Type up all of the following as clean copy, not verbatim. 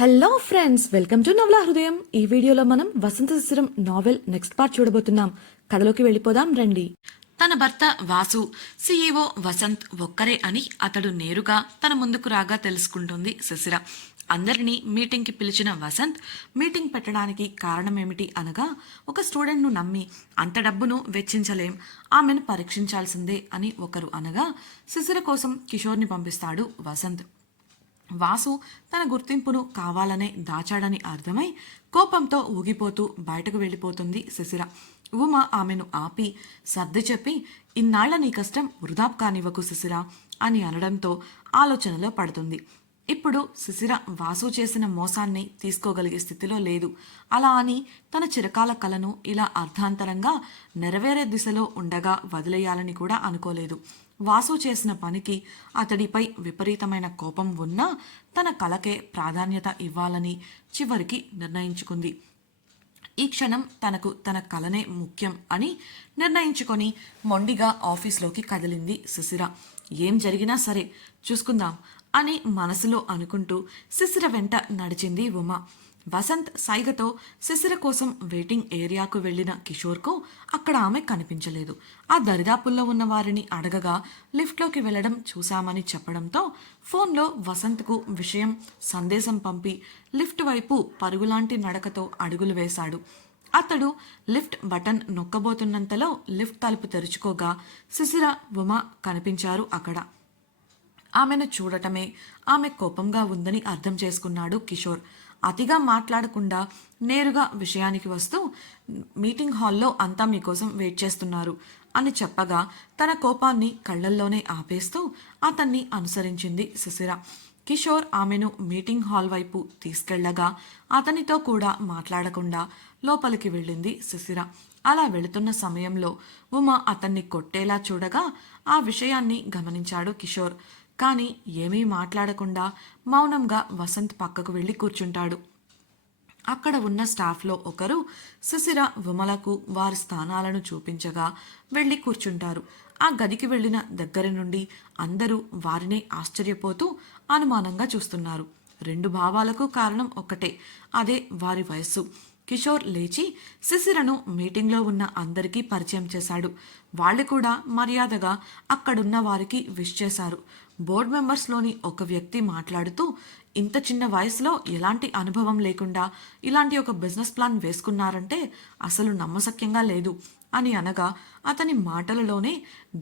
Hello friends, welcome to నవలా హృదయం. ఈ వీడియోలో మనం వసంత శిశిరం నావెల్ నెక్స్ట్ పార్ట్ చూడబోతున్నాం. కథలోకి వెళ్ళిపోదాం రండి. తన భర్త వాసు సీఈఓ వసంత్ ఒక్కరే అని అతడు నేరుగా తన ముందుకు రాగా తెలుసుకుంటుంది శిశిర. అందరినీ మీటింగ్కి పిలిచిన వసంత్ మీటింగ్ పెట్టడానికి కారణమేమిటి అనగా, ఒక స్టూడెంట్ను నమ్మి అంత డబ్బును వెచ్చించలేం, ఆమెను పరీక్షించాల్సిందే అని ఒకరు అనగా, శిశిర కోసం కిషోర్ని పంపిస్తాడు వసంత్. వాసు తన గుర్తింపును కావాలనే దాచాడని అర్థమై కోపంతో ఊగిపోతూ బయటకు వెళ్ళిపోతుంది శిశిర. ఉమ ఆమెను ఆపి సర్ది చెప్పి, ఇన్నాళ్ల నీ కష్టం వృధా కానివ్వకు శిశిర అని అనడంతో ఆలోచనలో పడుతుంది. ఇప్పుడు శిశిర వాసు చేసిన మోసాన్ని తీసుకోగలిగే స్థితిలో లేదు. అలా అని తన చిరకాల కలను ఇలా అర్ధాంతరంగా నెరవేరే దిశలో ఉండగా వదిలేయాలని కూడా అనుకోలేదు. వాసు చేసిన పనికి అతడిపై విపరీతమైన కోపం ఉన్నా తన కలకే ప్రాధాన్యత ఇవ్వాలని చివరికి నిర్ణయించుకుంది. ఈ క్షణం తనకు తన కలనే ముఖ్యం అని నిర్ణయించుకొని మొండిగా ఆఫీస్లోకి కదిలింది శిశిర. ఏం జరిగినా సరే చూసుకుందాం అని మనసులో అనుకుంటూ శిశిర వెంట నడిచింది ఉమ. వసంత్ సైగతో శిశిర కోసం వెయిటింగ్ ఏరియాకు వెళ్లిన కిషోర్కు అక్కడ ఆమె కనిపించలేదు. ఆ దరిదాపుల్లో ఉన్న వారిని అడగగా లిఫ్ట్లోకి వెళ్లడం చూశామని చెప్పడంతో ఫోన్లో వసంత్కు విషయం సందేశం పంపి లిఫ్ట్ వైపు పరుగులాంటి నడకతో అడుగులు వేశాడు. అతడు లిఫ్ట్ బటన్ నొక్కబోతున్నంతలో లిఫ్ట్ తలుపు తెరుచుకోగా శిశిర ఉమ కనిపించారు అక్కడ. ఆమెను చూడటమే ఆమె కోపంగా ఉందని అర్థం చేసుకున్నాడు కిషోర్. అతిగా మాట్లాడకుండా నేరుగా విషయానికి వస్తూ, మీటింగ్ హాల్లో అంతా మీకోసం వెయిట్ చేస్తున్నారు అని చెప్పగా తన కోపాన్ని కళ్లల్లోనే ఆపేస్తూ అతన్ని అనుసరించింది శిశిర. కిషోర్ ఆమెను మీటింగ్ హాల్ వైపు తీసుకెళ్లగా అతనితో కూడా మాట్లాడకుండా లోపలికి వెళ్ళింది శిశిర. అలా వెళుతున్న సమయంలో ఉమ అతన్ని కొట్టేలా చూడగా ఆ విషయాన్ని గమనించాడు కిషోర్. కానీ ఏమీ మాట్లాడకుండా మౌనంగా వసంత్ పక్కకు వెళ్ళి కూర్చుంటాడు. అక్కడ ఉన్న స్టాఫ్లో ఒకరు శిశిర విమలకు వారి స్థానాలను చూపించగా వెళ్ళి కూర్చుంటారు. ఆ గదికి వెళ్ళిన దగ్గర నుండి అందరూ వారినే ఆశ్చర్యపోతూ అనుమానంగా చూస్తున్నారు. రెండు భావాలకు కారణం ఒక్కటే, అదే వారి వయస్సు. కిషోర్ లేచి శిశిరను మీటింగ్లో ఉన్న అందరికీ పరిచయం చేశాడు. వాళ్ళు కూడా మర్యాదగా అక్కడున్న వారికి విష్ చేశారు. బోర్డు మెంబర్స్లోని ఒక వ్యక్తి మాట్లాడుతూ, ఇంత చిన్న వయసులో ఎలాంటి అనుభవం లేకుండా ఇలాంటి ఒక బిజినెస్ ప్లాన్ వేసుకున్నారంటే అసలు నమ్మశక్యంగా లేదు అని అనగా అతని మాటలలోనే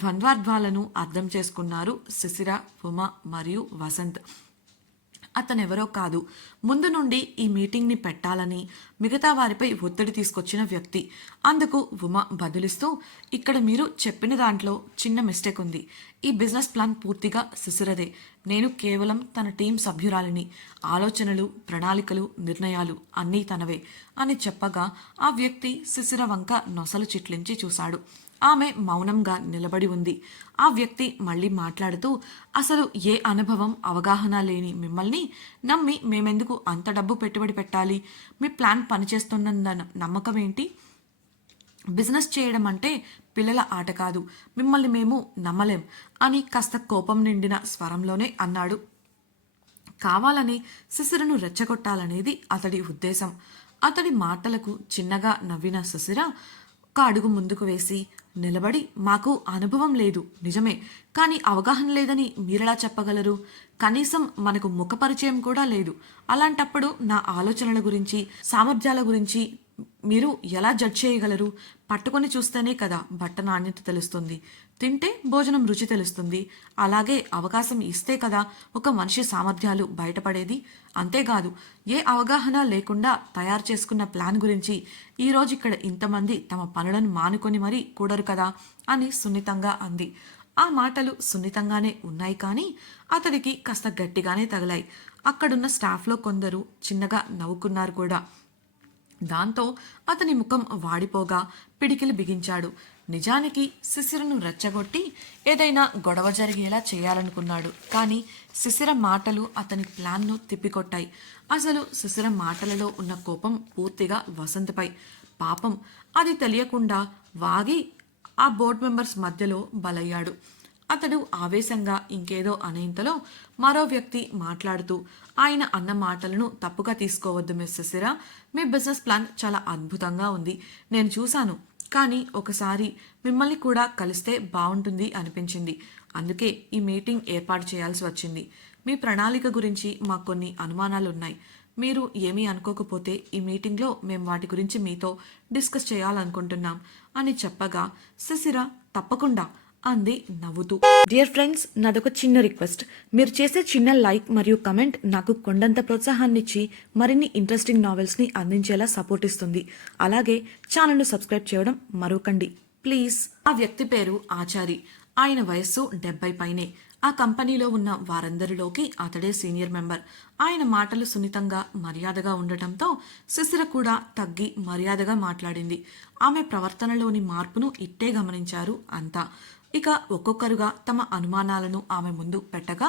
ద్వంద్వార్థాలను అర్థం చేసుకున్నారు శిశిర, ఉమ మరియు వసంత్. అతనెవరో కాదు, ముందు నుండి ఈ మీటింగ్ని పెట్టాలని మిగతా వారిపై ఒత్తిడి తీసుకొచ్చిన వ్యక్తి. అందుకు ఉమ బదులిస్తూ, ఇక్కడ మీరు చెప్పిన దాంట్లో చిన్న మిస్టేక్ ఉంది. ఈ బిజినెస్ ప్లాన్ పూర్తిగా శిశిరదే. నేను కేవలం తన టీం సభ్యురాలిని. ఆలోచనలు, ప్రణాళికలు, నిర్ణయాలు అన్నీ తనవే అని చెప్పగా ఆ వ్యక్తి శిశిర వంక నొసలు చిట్లించి చూశాడు. ఆమె మౌనంగా నిలబడి ఉంది. ఆ వ్యక్తి మళ్ళీ మాట్లాడుతూ, అసలు ఏ అనుభవం, అవగాహన లేని మిమ్మల్ని నమ్మి మేమెందుకు అంత డబ్బు పెట్టుబడి పెట్టాలి? మీ ప్లాన్ పనిచేస్తున్నందన్న నమ్మకం ఏంటి? బిజినెస్ చేయడం అంటే పిల్లల ఆట కాదు, మిమ్మల్ని మేము నమ్మలేం అని కాస్త కోపం నిండిన స్వరంలోనే అన్నాడు. కావాలని శిశిరను రెచ్చగొట్టాలనేది అతడి ఉద్దేశం. అతడి మాటలకు చిన్నగా నవ్విన శిశిర ఒక అడుగు ముందుకు వేసి నిలబడి, మాకు అనుభవం లేదు నిజమే, కానీ అవగాహన లేదని మీరెలా చెప్పగలరు? కనీసం మనకు ముఖపరిచయం కూడా లేదు. అలాంటప్పుడు నా ఆలోచనల గురించి, సామర్థ్యాల గురించి మీరు ఎలా జడ్జ్ చేయగలరు? పట్టుకొని చూస్తేనే కదా బట్ట నాణ్యత తెలుస్తుంది, తింటే భోజనం రుచి తెలుస్తుంది. అలాగే అవకాశం ఇస్తే కదా ఒక మనిషి సామర్థ్యాలు బయటపడేది. అంతేకాదు, ఏ అవగాహన లేకుండా తయారు చేసుకున్న ప్లాన్ గురించి ఈరోజు ఇక్కడ ఇంతమంది తమ పనులను మానుకొని మరీ కూడరు కదా అని సున్నితంగా అంది. ఆ మాటలు సున్నితంగానే ఉన్నాయి, కానీ అతడికి కాస్త గట్టిగానే తగిలాయి. అక్కడున్న స్టాఫ్లో కొందరు చిన్నగా నవ్వుకున్నారు కూడా. దాంతో అతని ముఖం వాడిపోగా పిడికిలి బిగించాడు. నిజానికి శిశిరను రెచ్చగొట్టి ఏదైనా గొడవ జరిగేలా చేయాలనుకున్నాడు. కానీ శిశిర మాటలు అతని ప్లాన్ను తిప్పికొట్టాయి. అసలు శిశిర మాటలలో ఉన్న కోపం పూర్తిగా వసంత్పై. పాపం అది తెలియకుండా వాగి ఆ బోర్డు మెంబర్స్ మధ్యలో బలయ్యాడు. అతడు ఆవేశంగా ఇంకేదో అనేంతలో మరో వ్యక్తి మాట్లాడుతూ, ఆయన అన్న మాటలను తప్పుగా తీసుకోవద్దు మిస్ శిశిర. మీ బిజినెస్ ప్లాన్ చాలా అద్భుతంగా ఉంది, నేను చూశాను. కానీ ఒకసారి మిమ్మల్ని కూడా కలిస్తే బాగుంటుంది అనిపించింది. అందుకే ఈ మీటింగ్ ఏర్పాటు చేయాల్సి వచ్చింది. మీ ప్రణాళిక గురించి మాకు కొన్ని అనుమానాలున్నాయి. మీరు ఏమీ అనుకోకపోతే ఈ మీటింగ్లో మేము వాటి గురించి మీతో డిస్కస్ చేయాలనుకుంటున్నాం అని చెప్పగా శిశిర తప్పకుండా అంది నవ్వుతూ. డియర్ ఫ్రెండ్స్, నాదొక చిన్న రిక్వెస్ట్. మీరు చేసే చిన్న లైక్ మరియు కమెంట్ నాకు కొండంత ప్రోత్సాహాన్నిచ్చి మరిన్ని ఇంట్రెస్టింగ్ నావెల్స్ని అందించేలా సపోర్ట్ ఇస్తుంది. అలాగే ఛానల్ను సబ్స్క్రైబ్ చేయడం మరొకండి ప్లీజ్. ఆ వ్యక్తి పేరు ఆచారి. ఆయన వయస్సు 70 పైనే. ఆ కంపెనీలో ఉన్న వారందరిలోకి అతడే సీనియర్ మెంబర్. ఆయన మాటలు సున్నితంగా మర్యాదగా ఉండటంతో శిశిర కూడా తగ్గి మర్యాదగా మాట్లాడింది. ఆమె ప్రవర్తనలోని మార్పును ఇట్టే గమనించారు అంతా. ఇక ఒక్కొక్కరుగా తమ అనుమానాలను ఆమె ముందు పెట్టగా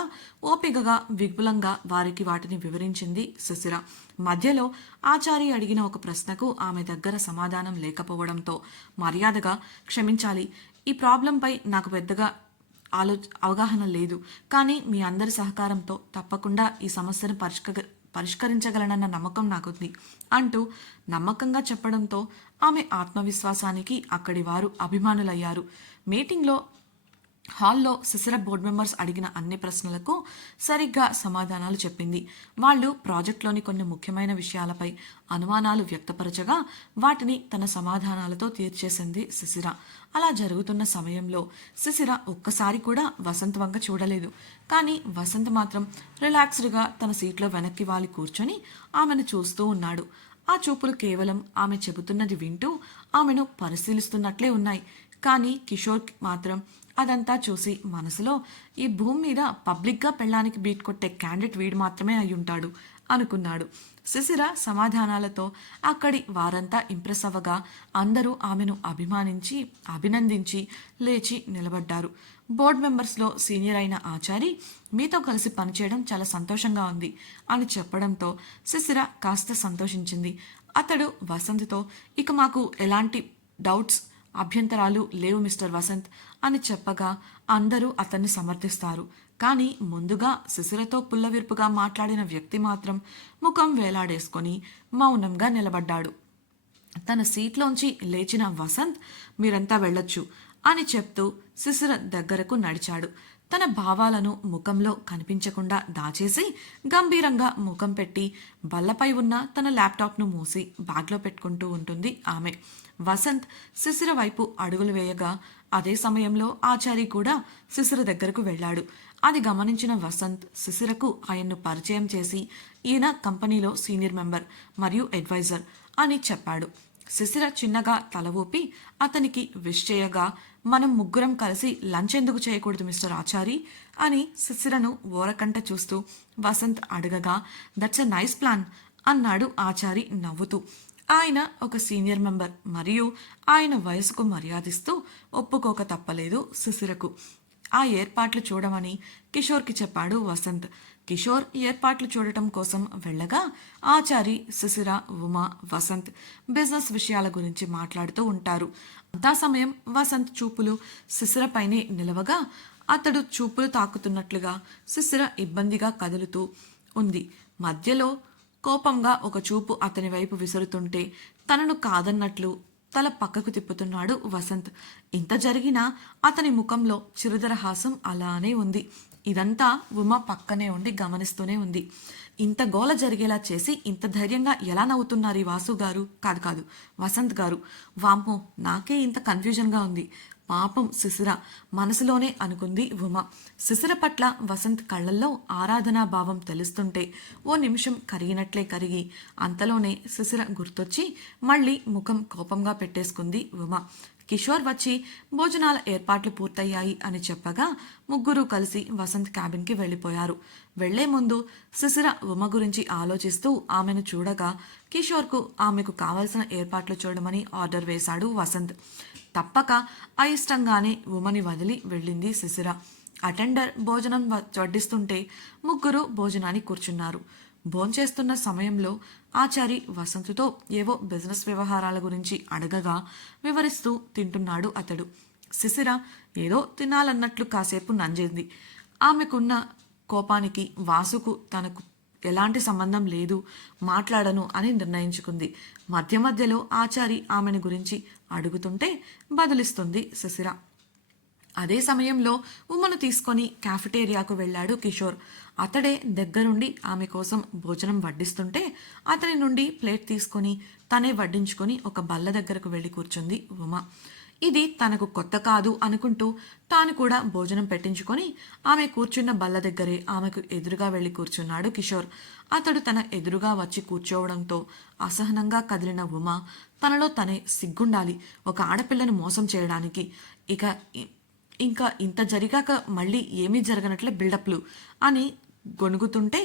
ఓపికగా విపులంగా వారికి వాటిని వివరించింది శిశిర. మధ్యలో ఆచారి అడిగిన ఒక ప్రశ్నకు ఆమె దగ్గర సమాధానం లేకపోవడంతో మర్యాదగా, క్షమించాలి, ఈ ప్రాబ్లంపై నాకు పెద్దగా అవగాహన లేదు, కానీ మీ అందరి సహకారంతో తప్పకుండా ఈ సమస్యను పరిష్కరించగలనన్న నమ్మకం నాకుంది అంటూ నమ్మకంగా చెప్పడంతో ఆమె ఆత్మవిశ్వాసానికి అక్కడి వారు అభిమానులయ్యారు. మీటింగ్లో హాల్లో శిశిర బోర్డు మెంబర్స్ అడిగిన అన్ని ప్రశ్నలకు సరిగ్గా సమాధానాలు చెప్పింది. వాళ్ళు ప్రాజెక్టులోని కొన్ని ముఖ్యమైన విషయాలపై అనుమానాలు వ్యక్తపరచగా వాటిని తన సమాధానాలతో తీర్చేసింది శిశిర. అలా జరుగుతున్న సమయంలో శిశిర ఒక్కసారి కూడా వసంత్ వంక చూడలేదు. కానీ వసంత్ మాత్రం రిలాక్స్డ్గా తన సీట్లో వెనక్కి వాలి కూర్చొని ఆమెను చూస్తూ ఉన్నాడు. ఆ చూపులు కేవలం ఆమె చెబుతున్నది వింటూ ఆమెను పరిశీలిస్తున్నట్లే ఉన్నాయి. కానీ కిషోర్ మాత్రం అదంతా చూసి మనసులో, ఈ భూమి మీద పబ్లిక్గా పెళ్ళానికి బీట్ కొట్టే క్యాండిడేట్ వీడు మాత్రమే అయ్యుంటాడు అనుకున్నాడు. శిశిర సమాధానాలతో అక్కడి వారంతా ఇంప్రెస్ అవ్వగా అందరూ ఆమెను అభినందించి లేచి నిలబడ్డారు. బోర్డు మెంబర్స్లో సీనియర్ అయిన ఆచారి, మీతో కలిసి పనిచేయడం చాలా సంతోషంగా ఉంది అని చెప్పడంతో శిశిర కాస్త సంతోషించింది. అతడు వసంత్తో, ఇక మాకు ఎలాంటి డౌట్స్, అభ్యంతరాలు లేవు మిస్టర్ వసంత్ అని చెప్పగా అందరూ అతన్ని సమర్థిస్తారు. కానీ ముందుగా శిశిరతో పుల్లవిరుపుగా మాట్లాడిన వ్యక్తి మాత్రం ముఖం వేలాడేసుకొని మౌనంగా నిలబడ్డాడు. తన సీట్లోంచి లేచిన వసంత్, మీరంతా వెళ్ళొచ్చు అని చెప్తూ శిశిర దగ్గరకు నడిచాడు. తన భావాలను ముఖంలో కనిపించకుండా దాచేసి గంభీరంగా ముఖం పెట్టి బల్లపై ఉన్న తన ల్యాప్టాప్ను మూసి బ్యాగ్లో పెట్టుకుంటూ ఉంటుంది ఆమె. వసంత్ శిశిర వైపు అడుగులు వేయగా అదే సమయంలో ఆచారి కూడా శిశిర దగ్గరకు వెళ్ళాడు. అది గమనించిన వసంత్ శిశిరకు ఆయన్ను పరిచయం చేసి, ఈయన కంపెనీలో సీనియర్ మెంబర్ మరియు అడ్వైజర్ అని చెప్పాడు. శిశిర చిన్నగా తల ఊపి అతనికి విష్ చేయగా, మనం ముగ్గురం కలిసి లంచ్ ఎందుకు చేయకూడదు మిస్టర్ ఆచారి అని శిశిరను ఓరకంట చూస్తూ వసంత్ అడగగా, దట్స్ ఎ నైస్ ప్లాన్ అన్నాడు ఆచారి నవ్వుతూ. ఆయన ఒక సీనియర్ మెంబర్ మరియు ఆయన వయసుకు మర్యాదిస్తూ ఒప్పుకోక తప్పలేదు శిశిరకు. ఆ ఏర్పాట్లు చూడమని కిషోర్కి చెప్పాడు వసంత్. కిషోర్ ఏర్పాట్లు చూడటం కోసం వెళ్ళగా ఆచారి, శిశిర, ఉమా, వసంత్ బిజినెస్ విషయాల గురించి మాట్లాడుతూ ఉంటారు. అంతా సమయం వసంత్ చూపులు శిశిరపైనే నిలవగా అతడు చూపులు తాకుతున్నట్లుగా శిశిర ఇబ్బందిగా కదులుతూ ఉంది. మధ్యలో కోపంగా ఒక చూపు అతని వైపు విసురుతుంటే తనను కాదన్నట్లు తల పక్కకు తిప్పుతున్నాడు వసంత్. ఇంత జరిగినా అతని ముఖంలో చిరుదరహాసం అలానే ఉంది. ఇదంతా ఉమ పక్కనే ఉండి గమనిస్తూనే ఉంది. ఇంత గోల జరిగేలా చేసి ఇంత ధైర్యంగా ఎలా నవ్వుతున్నారు ఈ వాసు గారు, కాదు వసంత్ గారు, వామ్మో నాకే ఇంత కన్ఫ్యూజన్గా ఉంది. పాపం శిశిర మనసులోనే అనుకుంది ఉమ. శిశిర పట్ల వసంత్ కళ్ళల్లో ఆరాధనా భావం తెలుస్తుంటే ఓ నిమిషం కరిగినట్లే కరిగి అంతలోనే శిశిర గుర్తొచ్చి మళ్ళీ ముఖం కోపంగా పెట్టేసుకుంది ఉమ. కిషోర్ వచ్చి భోజనాల ఏర్పాట్లు పూర్తయ్యాయి అని చెప్పగా ముగ్గురు కలిసి వసంత్ క్యాబిన్కి వెళ్ళిపోయారు. వెళ్లే ముందు శిశిర ఉమ గురించి ఆలోచిస్తూ ఆమెను చూడగా కిషోర్కు ఆమెకు కావలసిన ఏర్పాట్లు చూడమని ఆర్డర్ వేశాడు వసంత్. తప్పక అయిష్టంగానే ఉమని వదిలి వెళ్ళింది శిశిర. అటెండర్ భోజనం వడ్డిస్తుంటే ముగ్గురు భోజనానికి కూర్చున్నారు. భోంచేస్తున్న సమయంలో ఆచారి వసంత్తో ఏవో బిజినెస్ వ్యవహారాల గురించి అడగగా వివరిస్తూ తింటున్నాడు అతడు. శిశిర ఏదో తినాలన్నట్లు కాసేపు నంజింది. ఆమెకున్న కోపానికి వాసుకు తనకు ఎలాంటి సంబంధం లేదు, మాట్లాడను అని నిర్ణయించుకుంది. మధ్య మధ్యలో ఆచారి ఆమెను గురించి అడుగుతుంటే బదులిస్తుంది శిశిర. అదే సమయంలో ఉమను తీసుకొని క్యాఫెటేరియాకు వెళ్ళాడు కిషోర్. అతడే దగ్గరుండి ఆమె కోసం భోజనం వడ్డిస్తుంటే అతని నుండి ప్లేట్ తీసుకొని తనే వడ్డించుకొని ఒక బల్ల దగ్గరకు వెళ్ళి కూర్చుంది ఉమ. ఇది తనకు కొత్త కాదు అనుకుంటూ తాను కూడా భోజనం పెట్టించుకొని ఆమె కూర్చున్న బల్ల దగ్గరే ఆమెకు ఎదురుగా వెళ్ళి కూర్చున్నాడు కిషోర్. అతడు తన ఎదురుగా వచ్చి కూర్చోవడంతో అసహనంగా కదిలిన ఉమ తనలో తనే సిగ్గుండాలి ఒక ఆడపిల్లను మోసం చేయడానికి, ఇంకా ఇంత జరిగాక మళ్ళీ ఏమీ జరగనట్లే బిల్డప్లు అని గొణుగుతుంటే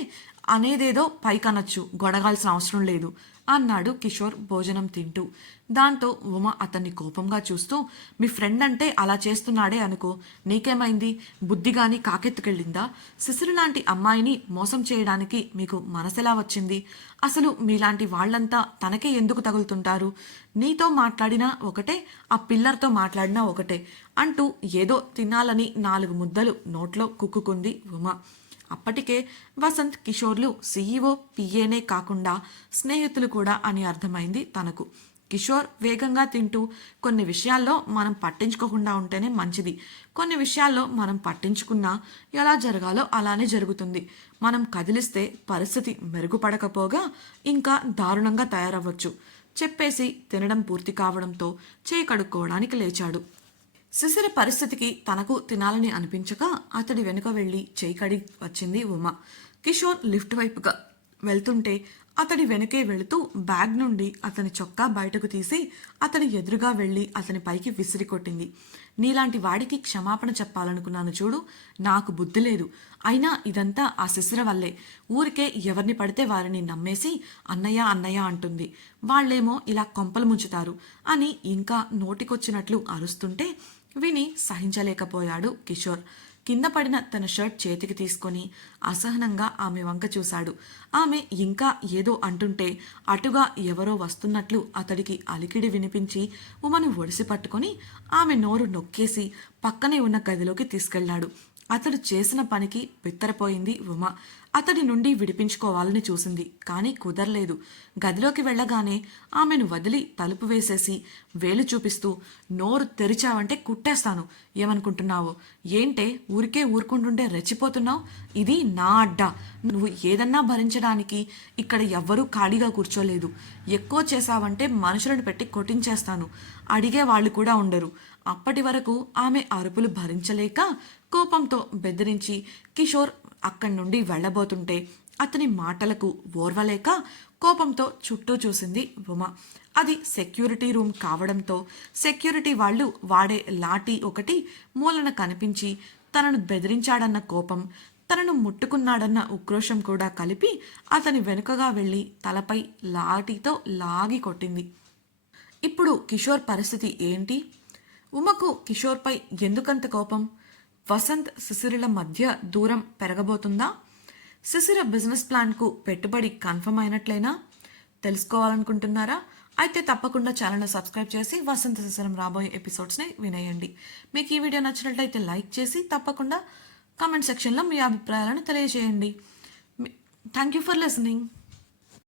అనేదేదో పైకనొచ్చు, గొడగాల్సిన అవసరం లేదు అన్నాడు కిషోర్ భోజనం తింటూ. దాంతో ఉమ అతన్ని కోపంగా చూస్తూ, మీ ఫ్రెండ్ అంటే అలా చేస్తున్నాడే అనుకో, నీకేమైంది, బుద్ధిగాని కాకెత్తుకెళ్ళిందా? శిశిర లాంటి అమ్మాయిని మోసం చేయడానికి మీకు మనసెలా వచ్చింది? అసలు మీలాంటి వాళ్ళంతా తనకే ఎందుకు తగులుతుంటారు? నీతో మాట్లాడినా ఒకటే, ఆ పిల్లర్తో మాట్లాడినా ఒకటే అంటూ ఏదో తినాలని 4 ముద్దలు నోట్లో కుక్కుకుంది ఉమ. అప్పటికే వసంత్ కిషోర్లు సీఈఓ పిఏనే కాకుండా స్నేహితులు కూడా అని అర్థమైంది తనకు. కిషోర్ వేగంగా తింటూ, కొన్ని విషయాల్లో మనం పట్టించుకోకుండా ఉంటేనే మంచిది, కొన్ని విషయాల్లో మనం పట్టించుకున్నా ఎలా జరగాలో అలానే జరుగుతుంది, మనం కదిలిస్తే పరిస్థితి మెరుగుపడకపోగా ఇంకా దారుణంగా తయారవ్వచ్చు చెప్పేసి తినడం పూర్తి కావడంతో చేయి కడుక్కోవడానికి లేచాడు. శిశిర పరిస్థితికి తనకు తినాలని అనిపించక అతడి వెనుక వెళ్ళి చేయి కడిగి వచ్చింది ఉమ. కిషోర్ లిఫ్ట్ వైపుగా వెళ్తుంటే అతడి వెనకే వెళుతూ బ్యాగ్ నుండి అతని చొక్కా బయటకు తీసి అతని ఎదురుగా వెళ్ళి అతని పైకి విసిరి కొట్టింది. నీలాంటి వాడికి క్షమాపణ చెప్పాలనుకున్నాను చూడు, నాకు బుద్ధి లేదు. అయినా ఇదంతా ఆ శిశిర వల్లే. ఊరికే ఎవరిని పడితే వారిని నమ్మేసి అన్నయ్య అన్నయ్య అంటుంది, వాళ్ళేమో ఇలా కొంపలు ముంచుతారు అని ఇంకా నోటికొచ్చినట్లు అరుస్తుంటే విని సహించలేకపోయాడు కిషోర్. కింద పడిన తన షర్ట్ చేతికి తీసుకొని అసహనంగా ఆమె వంక చూశాడు. ఆమె ఇంకా ఏదో అంటుంటే అటుగా ఎవరో వస్తున్నట్లు అతడికి అలికిడి వినిపించి ఉమను ఒడిసి పట్టుకొని ఆమె నోరు నొక్కేసి పక్కనే ఉన్న గదిలోకి తీసుకెళ్లాడు. అతడు చేసిన పనికి బిత్తరపోయింది ఉమ. అతడి నుండి విడిపించుకోవాలని చూసింది, కానీ కుదరలేదు. గదిలోకి వెళ్ళగానే ఆమెను వదిలి తలుపు వేసేసి వేలు చూపిస్తూ, నోరు తెరిచావంటే కుట్టేస్తాను, ఏమనుకుంటున్నావో? ఏంటే ఊరికే ఊరుకుంటుంటే రెచ్చిపోతున్నావు? ఇది నా అడ్డా, నువ్వు ఏదన్నా భరించడానికి ఇక్కడ ఎవ్వరూ ఖాళీగా కూర్చోలేదు. ఎక్కువ చేశావంటే మనుషులను పెట్టి కొట్టించేస్తాను, అడిగే వాళ్ళు కూడా ఉండరు. అప్పటి వరకు ఆమె అరుపులు భరించలేక కోపంతో బెదిరించి కిషోర్ అక్కడి నుండి వెళ్ళబోతుంటే అతని మాటలకు ఓర్వలేక కోపంతో చుట్టూ చూసింది ఉమ. అది సెక్యూరిటీ రూమ్ కావడంతో సెక్యూరిటీ వాళ్ళు వాడే లాఠీ ఒకటి మూలన కనిపించి తనను బెదిరించాడన్న కోపం, తనను ముట్టుకున్నాడన్న ఉక్రోషం కూడా కలిపి అతని వెనుకగా వెళ్ళి తలపై లాఠీతో లాగి కొట్టింది. ఇప్పుడు కిషోర్ పరిస్థితి ఏంటి? ఉమకు కిషోర్పై ఎందుకంత కోపం? వసంత్ శిశిరల మధ్య దూరం పెరగబోతుందా? శిశిర బిజినెస్ ప్లాన్కు పెట్టుబడి కన్ఫర్మ్ అయినట్లేనా? తెలుసుకోవాలనుకుంటున్నారా? అయితే తప్పకుండా ఛానల్ని సబ్స్క్రైబ్ చేసి వసంత శిశిరం రాబోయే ఎపిసోడ్స్ని వినేయండి. మీకు ఈ వీడియో నచ్చినట్లయితే లైక్ చేసి తప్పకుండా కామెంట్ సెక్షన్లో మీ అభిప్రాయాలను తెలియజేయండి. Thank you for listening.